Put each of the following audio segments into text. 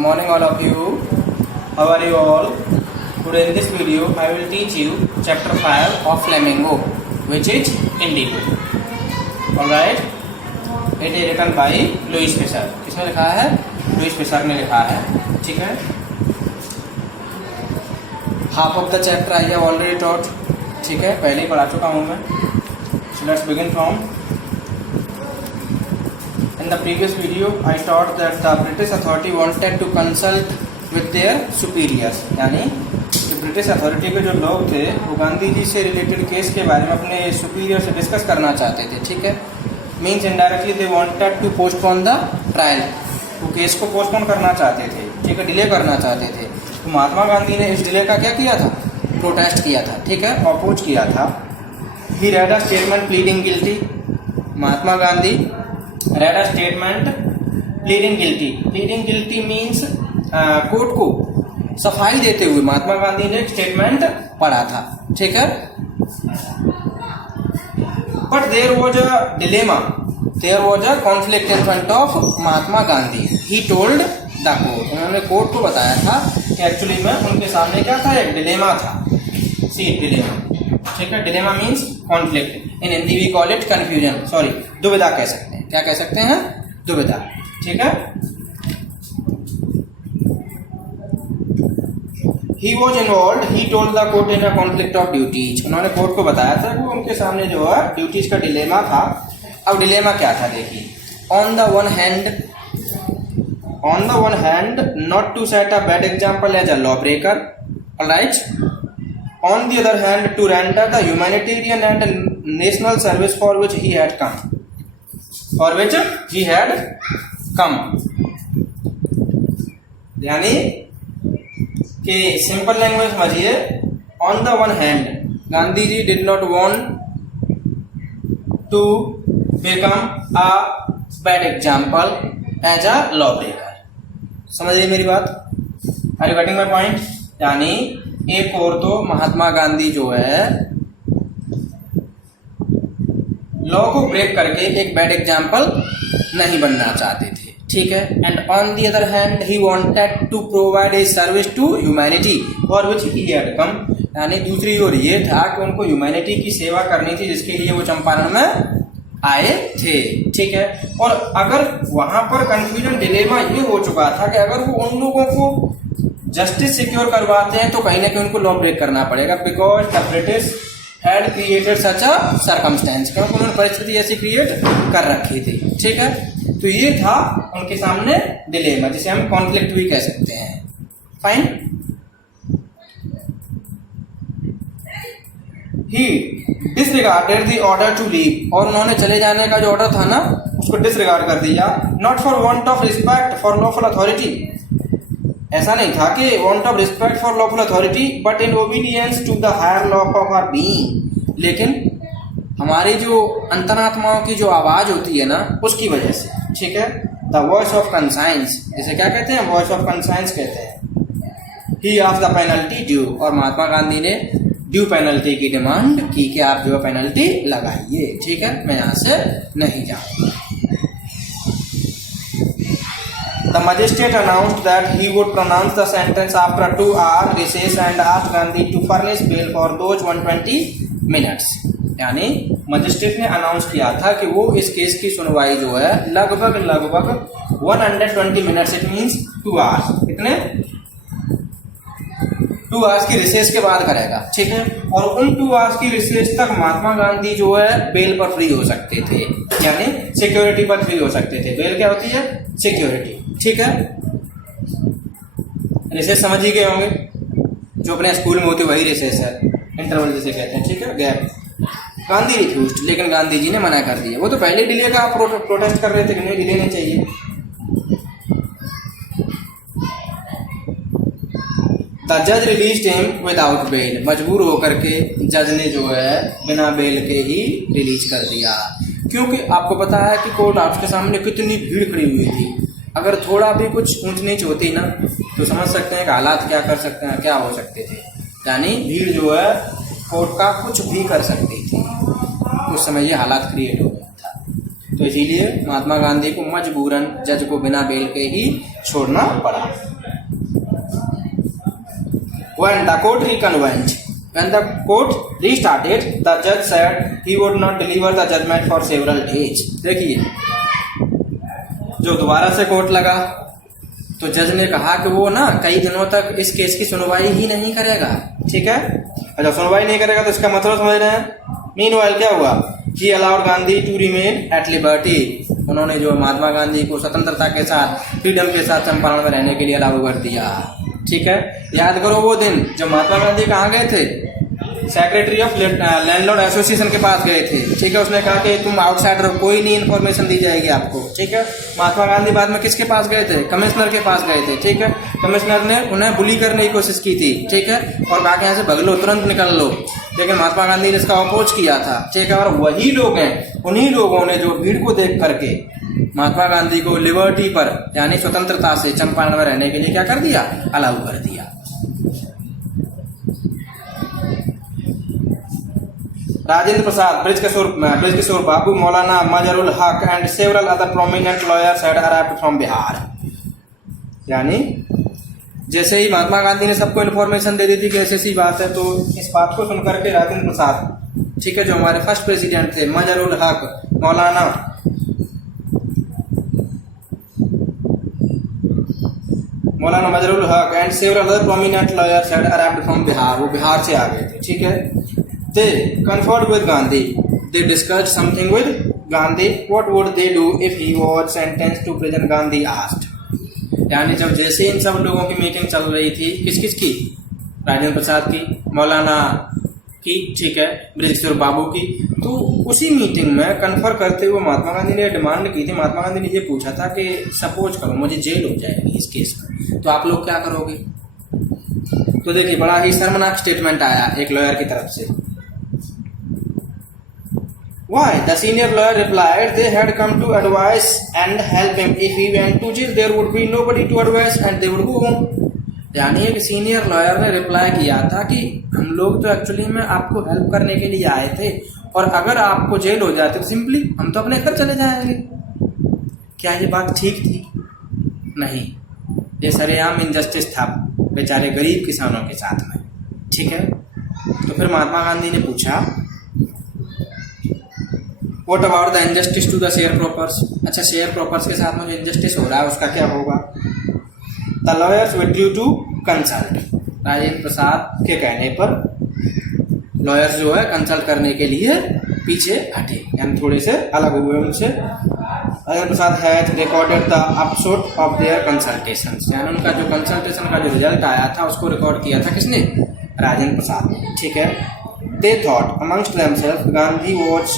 morning all of you. How are you all? Today in this video I will teach you chapter 5 of Flamingo, which is indigo. Alright, it is written by Louis Fisher. किसने लिखा है? Louis Fisher ने लिखा है. ठीक है. Half of the chapter I have already taught. ठीक है, पहले ही पढ़ा चुका हूँ मैं. So let's begin from. In the previous video, I taught that the British authority wanted to consult with their superiors. यानी ब्रिटिश अथॉरिटी के जो लोग थे वो गांधी जी से रिलेटेड केस के बारे में अपने सुपीरियर से डिस्कस करना चाहते थे. ठीक है. Means indirectly they wanted to postpone the trial. वो केस को पोस्टपोन करना चाहते थे. ठीक है, डिले करना चाहते थे. तो महात्मा गांधी ने इस डिले का क्या किया था? प्रोटेस्ट किया था. ठीक है, अपोज किया था. He read a statement pleading guilty. Mahatma Gandhi read a statement pleading guilty. Pleading guilty means court को सफाई देते हुए महात्मा गांधी ने एक स्टेटमेंट पढ़ा था. ठीक है. But there was a dilemma, there was a conflict in front of Mahatma Gandhi. He told the court. उन्होंने कोर्ट को बताया था कि एक्चुअली में उनके सामने क्या था? एक डिलेमा था. See dilemma. ठीक है. Dilemma means conflict. In Hindi we call it confusion. Sorry, दुविधा कह सकते हैं. क्या कह सकते हैं? दुविधा. ठीक है. He was involved. He told the court in a conflict of duties. उन्होंने कोर्ट को बताया था कि उनके सामने जो है ड्यूटीज का डिलेमा था. अब डिलेमा क्या था देखिए. On the one hand, not to set a bad example as a lawbreaker. Alright. On the other hand, to render the humanitarian and national service for which he had come. यानी कि simple language समझिए. On the one hand Gandhi ji did not want to become a bad example as a law breaker. समझिए मेरी बात. Are you getting my point? यानी एक और तो महात्मा गांधी जो है लॉ को ब्रेक करके एक बैड एग्जाम्पल नहीं बनना चाहते थे. ठीक है. And on the other hand he wanted to provide a service to humanity for which he had come. यानी दूसरी ओर ये था कि उनको ह्यूमैनिटी की सेवा करनी थी जिसके लिए वो चंपारण में आए थे. ठीक है. और अगर वहां पर कंफ्यूजन डिलेमा ये हो चुका था कि अगर वो उन लोगों को जस्टिस सिक्योर करवाते हैं तो कहीं ना कहीं उनको लॉ ब्रेक करना पड़ेगा. Because the British had created such a circumstance. क्योंकि उन्होंने परिस्थिति ऐसी क्रिएट कर रखी थी. ठीक है. तो ये था उनके सामने डिलेमा, जिसे हम कॉन्फ्लिक्ट भी कह सकते हैं. Fine. He disregarded the order to leave. और उन्होंने चले जाने का जो ऑर्डर था ना उसको डिसरिगार्ड कर दिया. Not for want of respect for lawful authority. ऐसा नहीं था कि want of respect for lawful authority but in obedience to the higher law of our being. लेकिन हमारी जो अंतरात्माओं की जो आवाज होती है ना उसकी वजह से. ठीक है. द वॉइस ऑफ कंसाइंस, जिसे क्या कहते हैं? वॉइस ऑफ कंसाइंस कहते हैं. ही ऑफ द पेनल्टी ड्यू. और महात्मा गांधी ने ड्यू पेनल्टी की डिमांड की कि आप जो पेनल्टी लगाइए. ठीक है, मैं यहां से नहीं जाऊंगा. The magistrate announced that he would pronounce the sentence after a 2-hour recess and asked Gandhi to furnish bail for those 120 minutes. यानी मजिस्ट्रेट ने अनाउंस किया था कि वो इस केस की सुनवाई जो है लगभग 120 मिनट्स, इट मीन्स 2 आवर्स. कितने? 2 आवर्स की रिसेस के बाद करेगा. ठीक है. और उन 2 आवर्स की रिसेस तक महात्मा गांधी जो है बेल पर फ्री हो सकते थे. यानी सिक्योरिटी पर फ्री हो सकते थे. बेल क्या होती है? सिक्योरिटी. ठीक है. रिसेस समझ ही गए होंगे. जो अपने स्कूल में होती वही रिसेस है. इंटरवल जिसे कहते हैं. ठीक है. गैप. गांधी रिफ्यूज्ड. लेकिन गांधी जी ने मना कर दिया. वो तो पहले डिले का प्रोटेस्ट कर रहे थे कि नहीं, डिले नहीं चाहिए. द जज रिलीज्ड हिम विदाउट बेल. मजबूर होकर के जज ने जो है बिना बेल के ही रिलीज कर दिया. क्योंकि आपको पता है कि कोर्ट हाउस के सामने कितनी भीड़ खड़ी हुई थी. अगर थोड़ा भी कुछ ऊंच नीच होती ना तो समझ सकते हैं कि हालात क्या कर सकते हैं, क्या हो सकते थे. यानी भीड़ जो है कोर्ट का कुछ भी कर सकती थी. उस समय ये हालात क्रिएट हो गया था. तो इसीलिए महात्मा गांधी को मजबूरन जज को बिना बेल के ही छोड़ना पड़ा। When the court reconvened, when the court restarted, the judge said he would not deliver the judgment for several days. देखिए, जो दोबारा से कोर्ट लगा तो जज ने कहा कि वो ना कई दिनों तक इस केस की सुनवाई ही नहीं करेगा। ठीक है, अच्छा सुनवाई नहीं करेगा तो इसका मतलब समझ रहे हैं। मीनवाइल क्या हुआ, he allowed Gandhi to remain at liberty, उन्होंने जो महात्मा गांधी को स्वतंत्रता के साथ, फ्रीडम के साथ चंपारण में रहने के लिए अलाउ कर दिया। ठीक है, याद करो वो दिन जब महात्मा गांधी कहाँ गए थे, सेक्रेटरी ऑफ लैंडलॉर्ड एसोसिएशन के पास गए थे। ठीक है, उसने कहा कि तुम आउटसाइडर हो, कोई नहीं इन्फॉर्मेशन दी जाएगी आपको। ठीक है, महात्मा गांधी बाद में किसके पास गए थे, कमिश्नर के पास गए थे। ठीक है, कमिश्नर ने उन्हें बुली करने की कोशिश की थी। ठीक है, और कहा कि यहाँ से भग लो, तुरंत निकल लो, लेकिन महात्मा गांधी ने इसका अपोज किया था। ठीक है, और वही लोग हैं, उन्हीं लोगों ने जो भीड़ को देख करके महात्मा गांधी को लिबर्टी पर यानी स्वतंत्रता से चंपारण में रहने के लिए क्या कर दिया, अलाउ कर दिया। राजेंद्र प्रसाद, ब्रिजकिशोर बाबू, मौलाना मजरुल हक and several other prominent lawyers had arrived from Bihar. यानी जैसे ही महात्मा गांधी ने सबको इन्फॉर्मेशन दे दी थी कि ऐसी बात है, तो इस बात को सुनकर के राजेंद्र प्रसाद, ठीक है, जो हमारे फर्स्ट प्रेसिडेंट थे, मजरुल हक, मौलाना मजरुल हक and several other prominent lawyers had arrived from Bihar, वो बिहार से आ गए थे। ठीक है, they conferred with Gandhi, they discussed something with Gandhi, what would they do if he was sentenced to prison, Gandhi asked। यानी जब जैसे इन सब लोगों की मीटिंग चल रही थी, किस की, राजेंद्र प्रसाद की, मौलाना की, ठीक है, ब्रिजकिशोर बाबू की, तो उसी मीटिंग में कन्फर करते हुए महात्मा गांधी ने डिमांड की थी। महात्मा गांधी ने ये पूछा था कि सपोज करो मुझे जेल हो जाएगी इस केस में, तो आप लोग क्या करोगे। तो देखिए बड़ा ही शर्मनाक स्टेटमेंट आया एक लॉयर की तरफ से। Why? The senior lawyer replied they had come to advise and help him. If he went to jail, there would be nobody to advise and they would go home. यानी एक senior lawyer ने reply किया था कि हम लोग तो actually में आपको हेल्प करने के लिए आए थे, और अगर आपको जेल हो जाते तो सिंपली हम तो अपने घर चले जाएंगे। क्या ये बात ठीक थी? नहीं, ये सरेआम इनजस्टिस था बेचारे गरीब किसानों के साथ में। ठीक है, तो फिर महात्मा गांधी ने पूछा What about the injustice to the sharecroppers? अच्छा, शेयर क्रॉपर्स के साथ में जो इनजस्टिस हो रहा है उसका क्या होगा। The lawyers withdrew to consult। Rajendra Prasad के कहने पर लॉयर्स जो है कंसल्ट करने के लिए पीछे हटे, यानी थोड़े से अलग हुए उनसे। Rajendra Prasad has recorded the upshot of their consultations, यानी उनका जो कंसल्टेशन का जो रिजल्ट आया था उसको रिकॉर्ड किया था किसने, राजेंद्र प्रसाद ने। ठीक है, they thought amongst themselves Gandhi was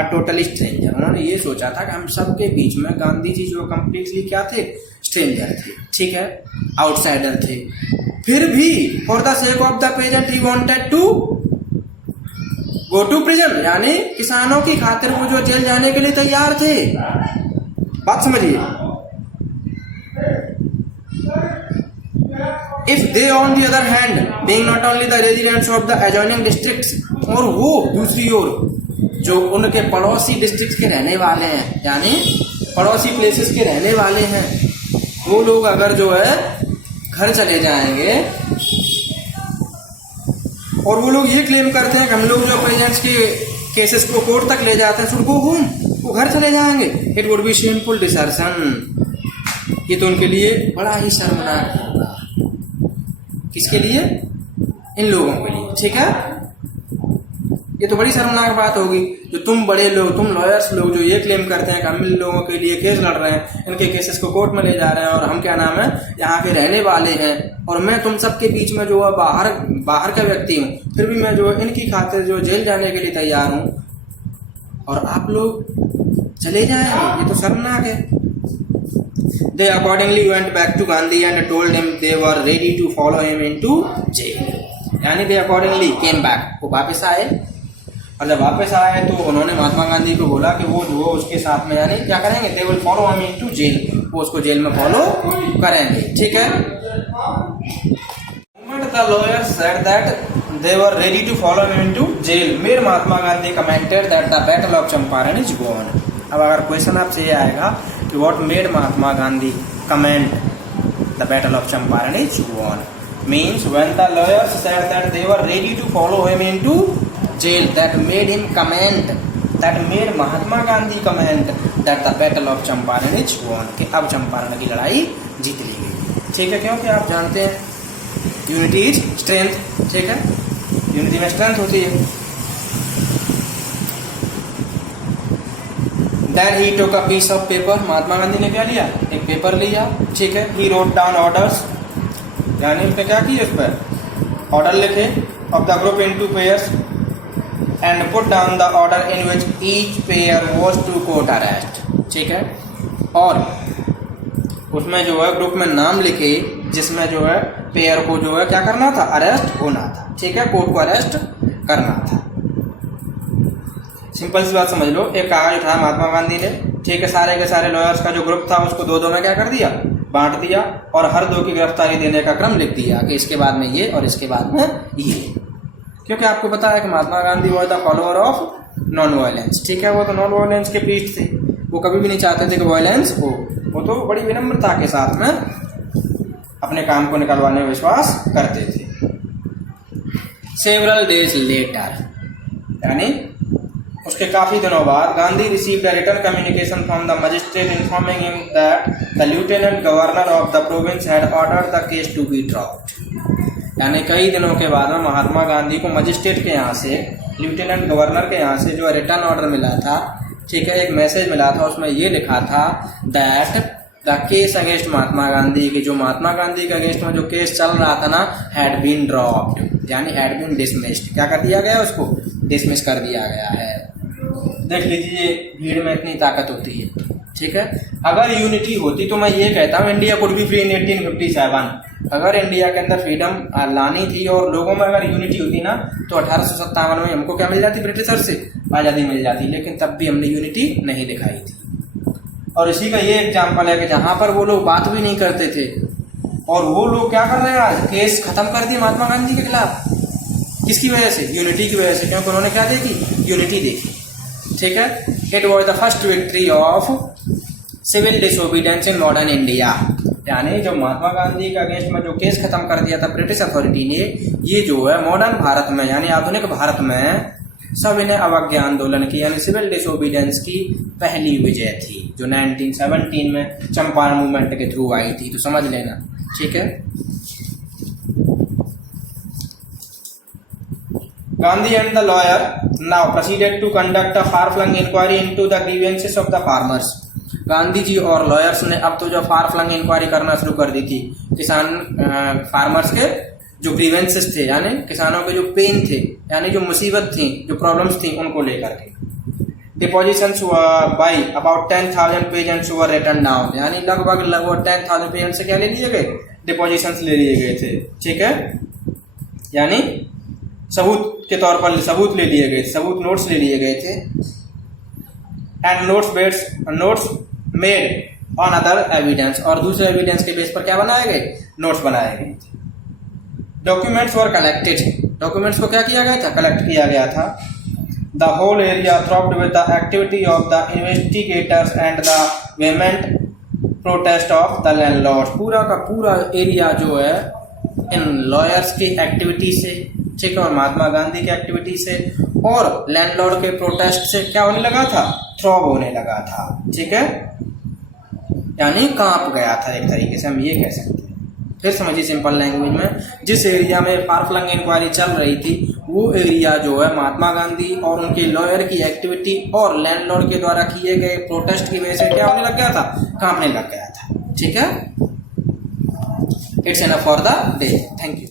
a total stranger। उन्होंने ये सोचा था कि हम सब के बीच में गांधी जी जो कम्प्लीटली क्या थे, स्ट्रेंजर थे। ठीक है, आउटसाइडर थे। फिर भी for the sake of the peasant he wanted to go to prison, यानी किसानों की खातिर वो जो जेल जाने के लिए तैयार थे। बात समझिए। If they on the other hand being not only the residents of the adjoining districts, और वो दूसरी ओर जो उनके पड़ोसी डिस्ट्रिक्ट के रहने वाले हैं, यानी पड़ोसी प्लेसेस के रहने वाले हैं, वो लोग अगर जो है घर चले जाएंगे और वो लोग ये क्लेम करते हैं कि हम लोग जो पेजेंट्स के केसेस को कोर्ट तक ले जाते हैं, शुड गो होम, वो घर चले जाएंगे, it would be shameful desertion. ये तो उनके लिए बड़ा ही शर्मनाक होगा। किसके लिए? इन लोगों के लिए। ठीक है, ये तो बड़ी शर्मनाक बात होगी जो तुम बड़े लोग, तुम लॉयर्स लोग जो ये क्लेम करते हैं कि हम इन लोगों के लिए केस लड़ रहे हैं, इनके केसेस को कोर्ट में ले जा रहे हैं, और हम क्या नाम है यहाँ के रहने वाले हैं, और मैं तुम सबके बीच में जो है बाहर का व्यक्ति हूँ, फिर भी मैं जो है इनकी खातिर जो जेल जाने के लिए तैयार हूँ, और आप लोग चले जाएंगे। ये तो शर्मनाक है। They accordingly went back to Gandhi and told him they were ready to follow him into jail। यानी they accordingly came back, वो वापस आए, और जब वापस आए तो उन्होंने महात्मा गांधी को बोला कि वो जो उसके साथ में यानी क्या करेंगे, they will follow him into jail, वो उसको जेल में फॉलो करेंगे। ठीक है, the lawyers said that they were ready to follow him into jail, Mahatma Gandhi commented that the battle of Champaran is gone। अब अगर क्वेश्चन आपसे ये आएगा कि what made Mahatma Gandhi comment the battle of Champaran is won, means when the lawyers said that they were ready to follow him into jail, that made him comment, that made Mahatma Gandhi comment that the battle of Champaran is won, कि अब चंपारण की लड़ाई जीत ली गई। ठीक है, क्योंकि आप जानते हैं यूनिटी इज स्ट्रेंथ। ठीक है, यूनिटी में स्ट्रेंथ होती है। Then he took a piece of paper, Mahatma Gandhi ने क्या लिया, एक पेपर लिया। ठीक है, he wrote down orders, यानी उसने क्या किया, उस पर ऑर्डर लिखे of the group into pairs and put down the order in which each pair was to court arrest। ठीक है, और उसमें जो है ग्रुप में नाम लिखे जिसमें जो है पेयर को जो है क्या करना था, अरेस्ट होना था। ठीक है, कोर्ट को अरेस्ट करना था। सिंपल सी बात समझ लो, एक कागज उठाया महात्मा गांधी ने। ठीक है, सारे के सारे लॉयर्स का जो ग्रुप था उसको दो दो में क्या कर दिया, बांट दिया, और हर दो की गिरफ्तारी देने का क्रम लिख दिया कि इसके बाद में ये और इसके बाद में ये, क्योंकि आपको पता है कि Mahatma Gandhi was the follower of non violence. ठीक है, वो तो नॉन वायलेंस के पीठ थे, वो कभी भी नहीं चाहते थे कि वायलेंस हो, वो तो बड़ी विनम्रता के साथ में अपने काम को निकलवाने में विश्वास करते थे। सेवरल डेज लेटर, यानी उसके काफी दिनों बाद, Gandhi received a written communication from the magistrate informing him that the lieutenant governor of the province had ordered the case to be dropped. यानी कई दिनों के बाद में महात्मा गांधी को मजिस्ट्रेट के यहाँ से, लेफ्टिनेंट गवर्नर के यहाँ से जो रिटर्न ऑर्डर मिला था। ठीक है, एक मैसेज मिला था, उसमें ये लिखा था that the case against Mahatma Gandhi, की जो महात्मा गांधी के अगेंस्ट में जो केस चल रहा था ना, हैड बीन ड्रॉप्ड, यानी हैड बीन डिसमिस्ड। क्या कर दिया गया, उसको डिसमिस कर दिया गया है। देख लीजिए, भीड़ में इतनी ताकत होती है। ठीक है, अगर यूनिटी होती तो मैं ये कहता हूँ India could be free in 1857। अगर इंडिया के अंदर फ्रीडम लानी थी और लोगों में अगर यूनिटी होती ना, तो 1857 में हमको क्या मिल जाती, ब्रिटिशर से आज़ादी मिल जाती, लेकिन तब भी हमने यूनिटी नहीं दिखाई थी। और इसी का ये एग्जाम्पल है कि जहाँ पर वो लोग बात भी नहीं करते थे और वो लोग क्या कर रहे हैं, आज केस खत्म कर दिए महात्मा गांधी के खिलाफ। किसकी वजह से, यूनिटी की वजह से, क्योंकि उन्होंने क्या देखी, यूनिटी देखी। ठीक है, it was the first victory of civil disobedience in modern India, यानी जो महात्मा गांधी के अगेंस्ट में जो केस खत्म कर दिया था ब्रिटिश अथॉरिटी ने, ये जो है मॉडर्न भारत में, यानी आधुनिक भारत में सविनय अवज्ञा आंदोलन की, यानी सिविल डिसोबीडियंस की पहली विजय थी, जो 1917 में चंपारण मूवमेंट के थ्रू आई थी। तो समझ लेना। ठीक है, Gandhi and the lawyer now proceeded to conduct a far-flung inquiry into the grievances of the farmers। Gandhi ji और लॉयर्स ने अब तो जो फार फ्लंग इंक्वायरी करना शुरू कर दी थी, किसान फार्मर्स के जो ग्रीवेंसेस थे, यानी किसानों के जो पेन थे, यानी जो मुसीबत थी, जो प्रॉब्लम्स थी, उनको लेकर के। Depositions by about 10,000 peasants were written down, यानी लगभग 10,000 पेजेंट्स से क्या ले लिए गए, डिपोजिशंस ले लिए गए थे। ठीक है, यानी सबूत के तौर पर सबूत ले लिए गए, सबूत नोट्स ले लिए गए थे। And notes made on other evidence, और दूसरे एविडेंस के बेस पर क्या बनाए गए, नोट्स बनाए गए थे। डॉक्यूमेंट्स वर कलेक्टेड, डॉक्यूमेंट्स को क्या किया गया था, कलेक्ट किया गया था। The whole area throbbed with the activity of the investigators and the vehement protest of the landlords, पूरा का पूरा एरिया जो है इन लॉयर्स की एक्टिविटी से, ठीक है, और महात्मा गांधी की एक्टिविटी से और लैंडलॉर्ड के प्रोटेस्ट से क्या होने लगा था, थ्रॉब होने लगा था। ठीक है, यानी कांप गया था, एक तरीके से हम ये कह सकते हैं। फिर समझिए सिंपल लैंग्वेज में, जिस एरिया में फार फ्लंग इंक्वायरी चल रही थी, वो एरिया जो है महात्मा गांधी और उनके लॉयर की एक्टिविटी और लैंडलॉर्ड के द्वारा किए गए प्रोटेस्ट की वजह से क्या होने लग गया था, कांपने लग गया था। ठीक है, it's enough for the day. Thank you.